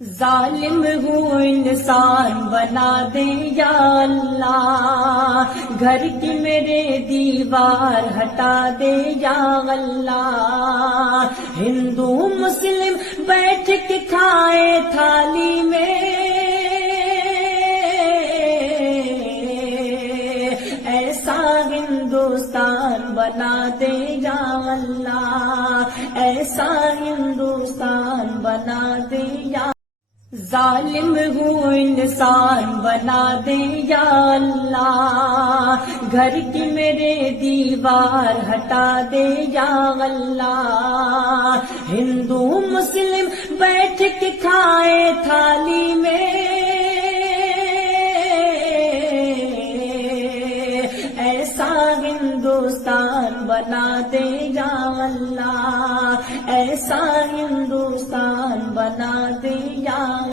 ظالم ہوں انسان بنا دے یا اللہ، گھر کی میرے دیوار ہٹا دے یا اللہ، ہندو مسلم بیٹھ کے کھائے تھالی میں، ایسا ہندوستان بنا دے یا اللہ، ایسا ہندوستان بنا دے یا ظالم ہوں انسان بنا دے یا اللہ، گھر کی میرے دیوار ہٹا دے یا اللہ، ہندو مسلم بیٹھ کے کھائے تھالی میں، ایسا ہندوستان بنا دے یا اللہ، ایسا ہندوستان بنا دے یا